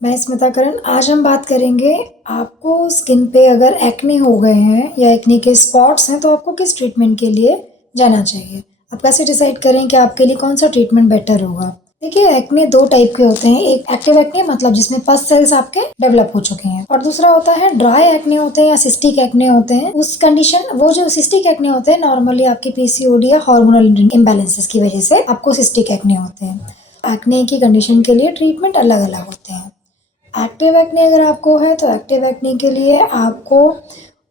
मैं स्मिता करण। आज हम बात करेंगे आपको स्किन पे अगर एक्ने हो गए हैं या एक्ने के स्पॉट्स हैं तो आपको किस ट्रीटमेंट के लिए जाना चाहिए। आप कैसे डिसाइड करें कि आपके लिए कौन सा ट्रीटमेंट बेटर होगा। देखिए, एक्ने दो टाइप के होते हैं। एक एक्टिव एक्ने मतलब जिसमें पस सेल्स आपके डेवलप हो चुके हैं, और दूसरा होता है ड्राई एक्ने होते हैं या सिस्टिक एक्ने होते हैं। उस कंडीशन वो जो सिस्टिक एक्ने होते हैं नॉर्मली आपकी पीसीओडी या हार्मोनल इम्बैलेंसेस की वजह से आपको सिस्टिक एक्ने होते हैं। एक्ने की कंडीशन के लिए ट्रीटमेंट अलग अलग होते हैं। एक्टिव एक्ने अगर आपको है तो एक्टिव एक्ने के लिए आपको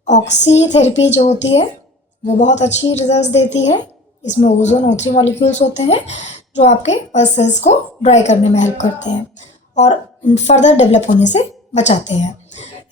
ऑक्सी थेरेपी जो होती है वो बहुत अच्छी रिजल्ट्स देती है। इसमें ओजोन O3 मॉलिक्यूल्स होते हैं जो आपके पस सेल्स को ड्राई करने में हेल्प करते हैं और फर्दर डेवलप होने से बचाते हैं।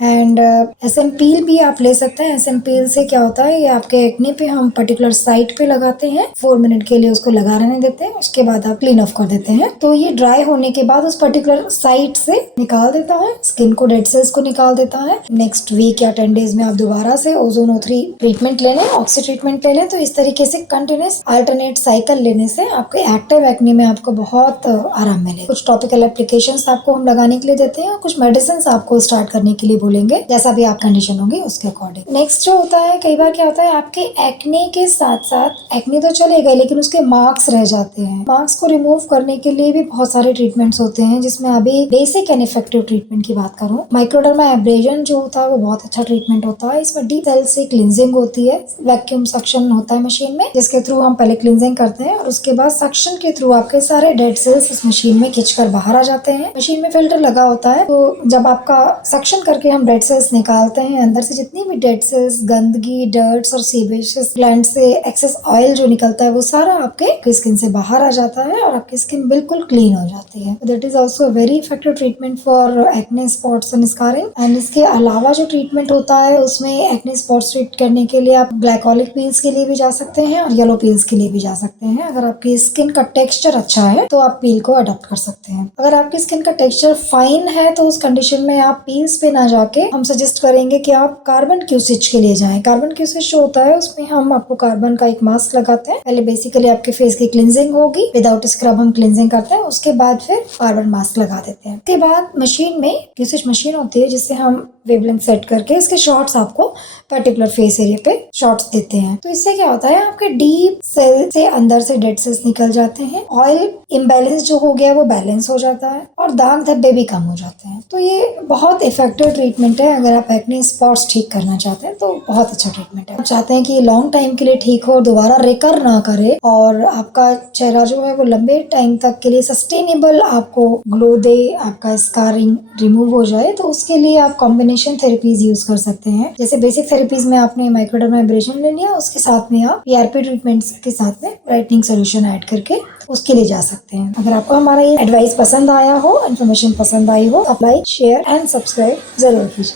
एंड एसएम पील भी आप ले सकते हैं। एसएम पील से क्या होता है, ये आपके एक्ने पे हम पर्टिकुलर साइट पे लगाते हैं, 4 मिनट के लिए उसको लगा रहने देते हैं, उसके बाद आप क्लीन ऑफ कर देते हैं। तो ये ड्राई होने के बाद उस पर्टिकुलर साइट से निकाल देता है, स्किन को, डेड सेल्स को निकाल देता है। नेक्स्ट वीक या 10 डेज में आप दोबारा से ओजोन O3 ट्रीटमेंट ले लें, ऑक्सी ट्रीटमेंट ले लें। तो इस तरीके से कंटिन्यूस अल्टरनेट साइकिल लेने से आपके एक्टिव एक्ने में आपको बहुत आराम मिलेगा। कुछ टॉपिकल एप्लीकेशंस आपको हम लगाने के लिए देते हैं और कुछ मेडिसिन आपको स्टार्ट करने के लिए बोलेंगे, जैसा भी आप कंडीशन होगी उसके अकॉर्डिंग। नेक्स्ट जो होता है, कई बार क्या होता है आपके एक्ने के साथ साथ एक्ने तो चलेगा लेकिन उसके मार्क्स रह जाते हैं। मार्क्स को रिमूव करने के लिए भी बहुत सारे ट्रीटमेंट्स होते हैं, जिसमें अभी बेसिक एंड इफेक्टिव ट्रीटमेंट की बात करूं, माइक्रोडर्मा एब्रेजन जो होता है वो बहुत अच्छा ट्रीटमेंट होता है। इसमें डीप सेल से क्लिनजिंग होती है, वैक्यूम सक्शन होता है मशीन में, जिसके थ्रू हम पहले क्लिनजिंग करते हैं और उसके बाद सक्शन के थ्रू आपके सारे डेड सेल्स इस मशीन में खींचकर बाहर आ जाते हैं। मशीन में फिल्टर लगा होता है, तो जब आपका सक्शन करके हम डेड सेल्स निकालते हैं, अंदर से जितनी भी डेड सेल्स, गंदगी, डर्ट्स और सीवेजेस ग्लैंड से एक्सेस ऑयल जो निकलता है वो सारा आपके स्किन से बाहर आ जाता है और आपकी स्किन बिल्कुल क्लीन हो जाती है। That is also a very effective treatment for acne spots and scarring. And इसके अलावा जो ट्रीटमेंट होता है उसमें एक्ने स्पॉट्स ट्रीट करने के लिए आप ग्लाइकोलिक पील्स के लिए भी जा सकते हैं और येलो पील्स के लिए भी जा सकते हैं। अगर आपकी स्किन का टेक्सचर अच्छा है तो आप पील को अडॉप्ट कर सकते हैं। अगर आपकी स्किन का टेक्सचर फाइन है तो उस कंडीशन में आप पील्स पे ना जाके हम सजेस्ट करेंगे कि आप कार्बन क्यूसिच के लिए जाएं। कार्बन क्यूसिच जो होता है उसमें हम आपको कार्बन का एक मास्क लगाते हैं। पहले बेसिकली आपके फेस की क्लिनजिंग होगी, विदाउट स्क्रब हम क्लिनजिंग करते हैं, उसके बाद फिर कार्बन मास्क लगा देते हैं। उसके बाद मशीन में क्यूसिच मशीन होती है जिससे हम वेवलेंथ सेट करके इसके शॉट्स आपको पर्टिकुलर फेस एरिया पे शॉट्स देते हैं। तो इससे क्या होता है, आपके डीप सेल से अंदर से डेड सेल्स निकल जाते हैं, ऑयल इम्बैलेंस जो हो गया वो बैलेंस हो जाता है और दाग धब्बे भी कम हो जाते हैं। तो ये बहुत इफेक्टिव ट्रीटमेंट है। अगर आप एक्ने स्पॉट्स ठीक करना चाहते हैं तो बहुत अच्छा ट्रीटमेंट है। आप चाहते हैं कि लॉन्ग टाइम के लिए ठीक हो, दोबारा रिकर ना करे और आपका चेहरा जो है वो लंबे टाइम तक के लिए सस्टेनेबल आपको ग्लो दे, आपका स्कारिंग रिमूव हो जाए, तो उसके लिए आप कॉम्बिनेशन थेरेपीज यूज कर सकते हैं। जैसे बेसिक थेरेपीज में आपने माइक्रोडर्मा एब्रेजन ले लिया, उसके साथ में आप पीआरपी ट्रीटमेंट्स के साथ में ब्राइटनिंग सोल्यूशन ऐड करके उसके लिए जा सकते हैं। अगर आपको हमारा ये एडवाइस पसंद आया हो, इन्फॉर्मेशन पसंद आई हो, तो लाइक, शेयर एंड सब्सक्राइब जरूर कीजिए।